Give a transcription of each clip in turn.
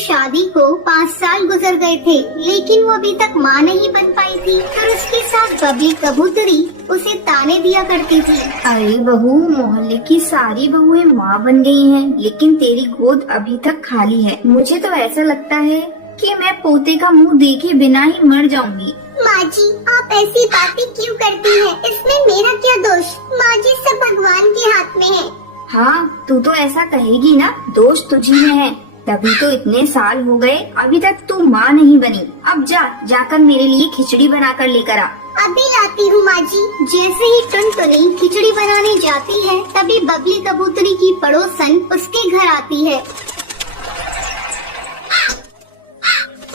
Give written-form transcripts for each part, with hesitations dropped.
शादी को 5 साल गुजर गए थे, लेकिन वो अभी तक माँ नहीं बन पाई थी। और उसके साथ बबली कबूतरी उसे ताने दिया करती थी। अरे बहू, मोहल्ले की सारी बहुएं माँ बन गई हैं, लेकिन तेरी गोद अभी तक खाली है। मुझे तो ऐसा लगता है कि मैं पोते का मुंह देखे बिना ही मर जाऊंगी। माँ जी, आप ऐसी बातें क्यों करती हैं? इसमें मेरा क्या दोष? माँ जी, सब भगवान के हाथ में है। हाँ, तू तो ऐसा कहेगी ना, दोष तुझी में है। तभी तो इतने साल हो गए, अभी तक तू माँ नहीं बनी। अब जाकर मेरे लिए खिचड़ी बनाकर लेकर आ। अभी लाती हूँ माँ जी। जैसे ही टुनटुनी खिचड़ी बनाने जाती है, तभी बबली कबूतरी की पड़ोसन उसके घर आती है।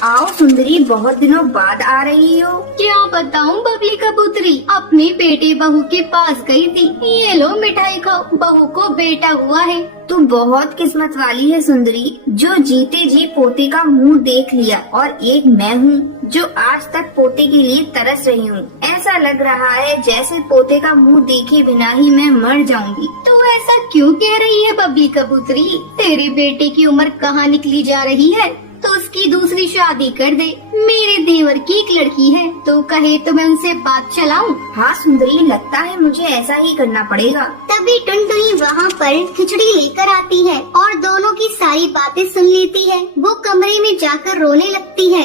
आओ सुंदरी, बहुत दिनों बाद आ रही हो। क्या बताऊं बबली कबूतरी, अपने बेटे बहू के पास गई थी। ये लो मिठाई खाओ, बहू को बेटा हुआ है। तू बहुत किस्मत वाली है सुंदरी, जो जीते जी पोते का मुंह देख लिया। और एक मैं हूँ जो आज तक पोते के लिए तरस रही हूँ। ऐसा लग रहा है जैसे पोते का मुंह देखे बिना ही मैं मर जाऊंगी। तो ऐसा क्यों कह रही है बबली कबूतरी? तेरे बेटे की उम्र कहाँ निकली जा रही है? तो उसकी दूसरी शादी कर दे। मेरे देवर की एक लड़की है, तो कहे तो मैं उनसे बात चलाऊं। हाँ सुंदरी, लगता है मुझे ऐसा ही करना पड़ेगा। तभी टुनटुनी वहाँ पर खिचड़ी लेकर आती है और दोनों की सारी बातें सुन लेती है। वो कमरे में जाकर रोने लगती है।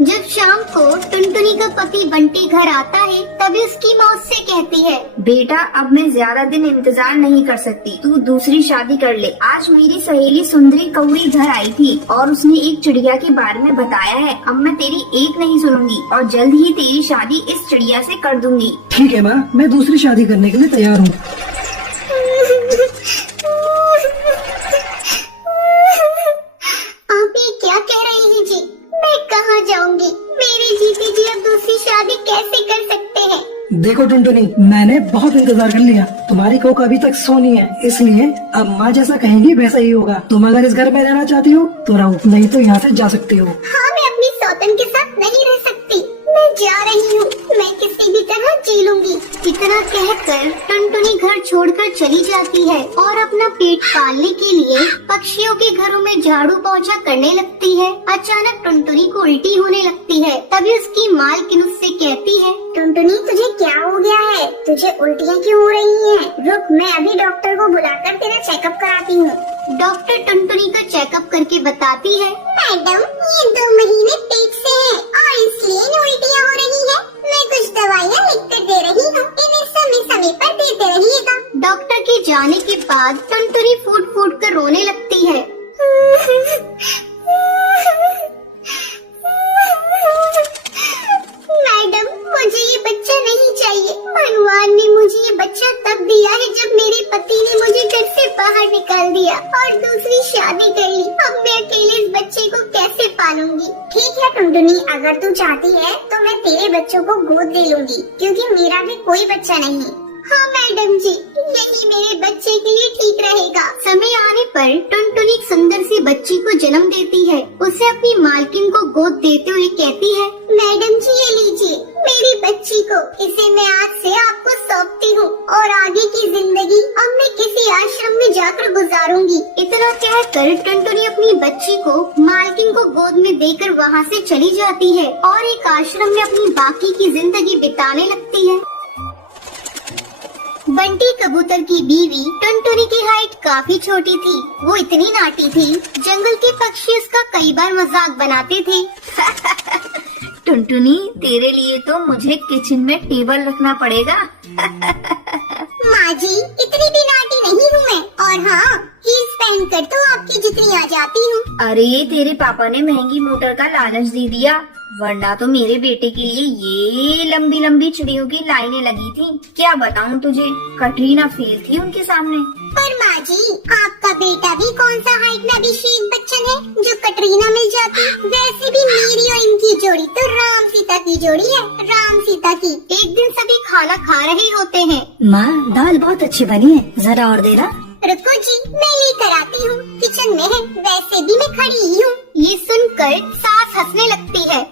जब शाम को टुनटुनी का पति बंटी घर आता है, तभी उसकी माँ उससे कहती है, बेटा अब मैं ज्यादा दिन इंतजार नहीं कर सकती, तू दूसरी शादी कर ले। आज मेरी सहेली सुंदरी कौड़ी घर आई थी और उसने एक चिड़िया के बारे में बताया है। अब मैं तेरी एक नहीं सुनूंगी और जल्द ही तेरी शादी इस चिड़िया से कर दूंगी। ठीक है माँ, मैं दूसरी शादी करने के लिए तैयार हूँ। आप ये क्या कह रही हैं जी? मैं कहाँ जाऊंगी? मेरी जीती जी अब दूसरी शादी कैसे कर सकते हैं? देखो टुनटुनी, मैंने बहुत इंतजार कर लिया। तुम्हारी कोक अभी तक सोनी है, इसलिए अब माँ जैसा कहेंगी वैसा ही होगा। तुम अगर इस घर में रहना चाहती हो तो रहो, नहीं तो यहाँ से जा सकती हो। हाँ, मैं अपनी सौतन के साथ नहीं रह सकती। मैं जा रही हूँ, मैं किसी भी तरह जी लूंगी। इतना कहकर टुनटुनी घर छोड़कर चली जाती है और अपना पेट पालने के लिए पक्षियों के घरों में झाड़ू पोंछा करने लगती है। अचानक टुनटुनी को उल्टी होने लगती है। तभी उसकी मालकिन उससे कहती है, टुनटुनी तुझे क्या हो गया है? तुझे उल्टियाँ क्यों हो रही हैं? रुक, मैं अभी डॉक्टर को बुलाकर तेरा चेकअप कराती हूँ। डॉक्टर टुनटुनी का चेकअप करके बताती है, मैडम ये 2 महीने पेट से है और इसलिए उल्टियाँ हो रही है। मैं कुछ दवाइयाँ लिख कर दे रही हूँ, इन्हें समय समय पर देते रहिएगा। डॉक्टर के जाने के बाद टुनटुनी फूट फूट कर रोने लगती है। मैडम मुझे ये बच्चा नहीं चाहिए। भगवान ने मुझे ये बच्चा तब दिया है जब मेरे पति ने मुझे घर से बाहर निकाल दिया और दूसरी शादी कर ली। अब मैं अकेले इस बच्चे को कैसे पालूंगी? ठीक है टुनटुनी, अगर तू चाहती है तो मैं तेरे बच्चों को गोद ले लूंगी, क्योंकि मेरा भी कोई बच्चा नहीं। हाँ मैडम जी, यही मेरे बच्चे के लिए ठीक रहेगा। समय आने पर टुनटुनी एक सुंदर सी बच्ची को जन्म देती है। उसे अपनी मालकिन को गोद देते हुए कहती है, मैडम जी ये लीजिए मेरी बच्ची को, इसे मैं आज से आपको सौंपती हूँ और आगे की जिंदगी अब मैं किसी आश्रम में जाकर गुजारूंगी। इतना कहकर टुनटुनी अपनी बच्ची को मालकिन को गोद में देकर वहाँ से चली जाती है और एक आश्रम में अपनी बाकी की जिंदगी बिताने लगती है। बंटी कबूतर की बीवी टुनटुनी की हाइट काफी छोटी थी। वो इतनी नाटी थी, जंगल के पक्षी उसका कई बार मजाक बनाते थे। टुनटुनी, तेरे लिए तो मुझे किचन में टेबल रखना पड़ेगा। माँ जी, इतनी भी नाटी नहीं हूँ मैं, और हाँ हील्स पहनकर तो आपकी जितनी आ जाती हूँ। अरे तेरे पापा ने महंगी मोटर का लालच दे दिया, वरना तो मेरे बेटे के लिए ये लंबी लंबी चिड़ियों की लाइनें लगी थी। क्या बताऊं तुझे, कटरीना फेल थी उनके सामने। पर माँ जी, आपका बेटा भी कौन सा हाइट में अभिषेक बच्चन है जो कटरीना मिल जाती? वैसे भी मेरी और इनकी जोड़ी तो राम सीता की जोड़ी है, राम सीता की। एक दिन सभी खाना खा रहे होते हैं। माँ, दाल बहुत अच्छी बनी है, जरा और देना। रुको जी, मैं लेकर आती हूँ, किचन में है, वैसे भी मैं खड़ी ही हूँ। ये सुनकर सास हंसने लगती है।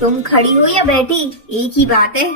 तुम खड़ी हो या बैठी, एक ही बात है।